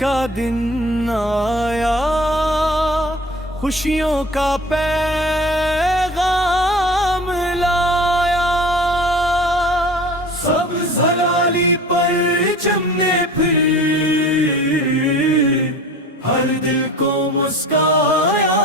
का दिन आया, खुशियों का पैगाम लाया। सब हलाली पर जमने फिर हर दिल को मुस्काया।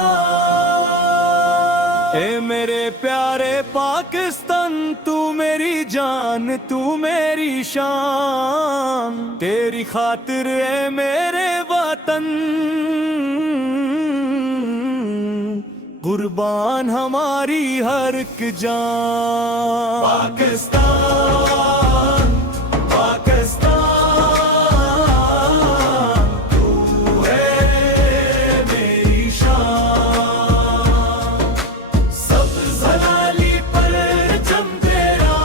ए मेरे प्यारे पाकिस्तान, तू मेरी जान, तू मेरी शान, तेरी खातिर है मेरे वतन, कुर्बान हमारी हर एक जान। पाकिस्तान पाकिस्तान, तू है मेरी शान। सब जलाली पर जम तेरा,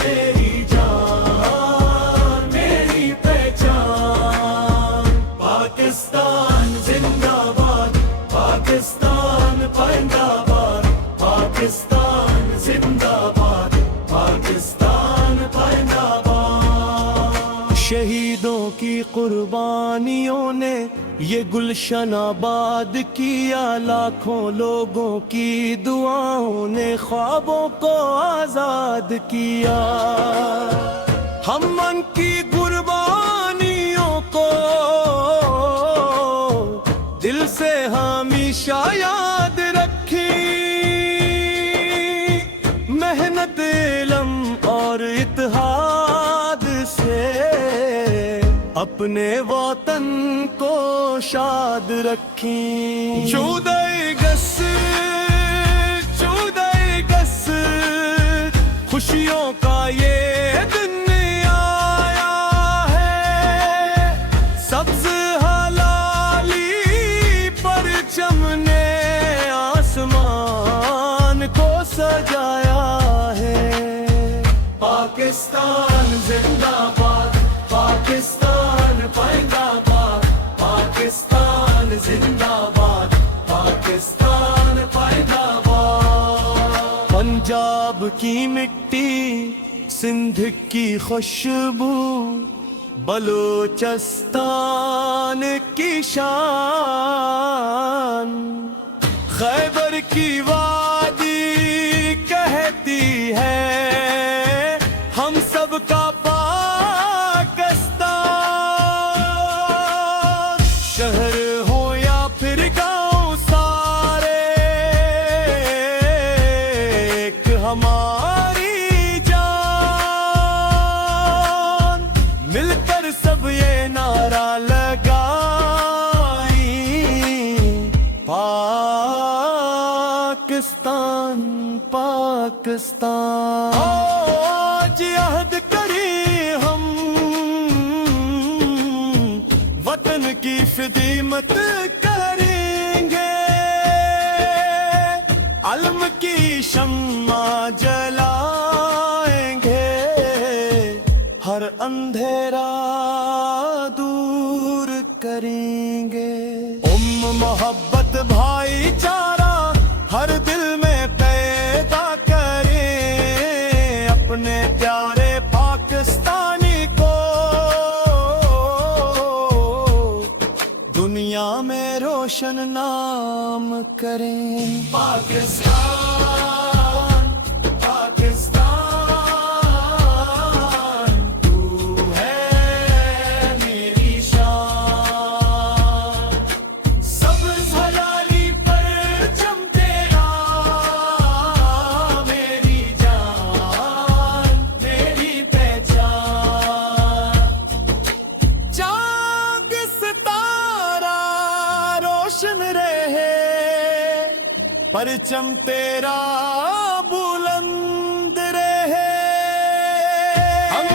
मेरी जान मेरी पहचान। पाकिस्तान जिंदाबाद, पाकिस्तान जिंदाबाद, पाकिस्तान जिंदाबाद, पाकिस्तान जिंदाबाद। शहीदों की कुर्बानियों ने ये गुलशन आबाद किया, लाखों लोगों की दुआओं ने ख्वाबों को आजाद किया। हम उनकी कुर्बानियों को दिल से हमेशा याद रखी। मेहनत इल्म और इत्तेहाद से अपने वतन को शाद रखी। चौदह अगस्त खुशियों का ये दिन आया है। सब्ज हलाली परचम ने आसमान को सजाया है। पाकिस्तान जिंदाबाद, पाकिस्तान जिंदाबाद, पाकिस्तान जिंदाबाद, पाकिस्तान जिंदाबाद। पंजाब की मिट्टी, सिंध की खुशबू, बलूचिस्तान की शान, खैबर की वादी कहती है हम सबका पाकिस्तान। शहर हो या फिर गांव सारे, एक हमारी जान। मिलकर सब ये नारा लगाई, पाकिस्तान पाकिस्तान। आज अहद करें हम वतन की खिदमत करेंगे, अलम की शम्मा जलाएंगे, हर अंधेरा दूर करेंगे। मोहब्बत भाईचारा हर दिल में पैदा करें, अपने प्यारे पाकिस्तानी को दुनिया में रोशन नाम करें। पाकिस्तान पाकिस्तान, तू है मेरी शान। सब हलाली पर जम तेरा, मेरी जान मेरी पहचान। चांद सितारा रोशन रहे, परचम तेरा बुलंद रहे। हम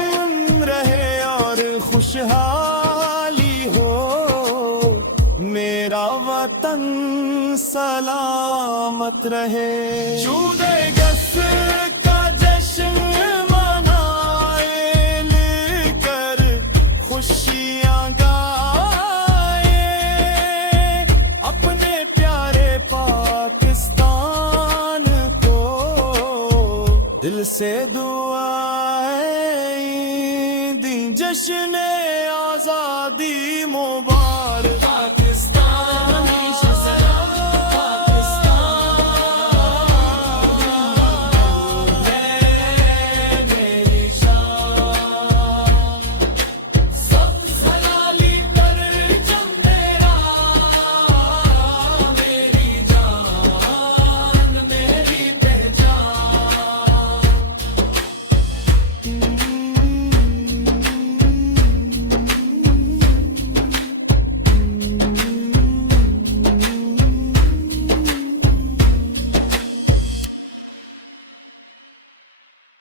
रहे और खुशहाली हो, मेरा वतन सलामत रहे। चौदह अगस्त का जश्न मनाए, लेकर खुशियाँ गाए, अपने प्यारे पाकिस्तान को दिल से दुआएं दी। जश्न आज़ाद दी मुबारक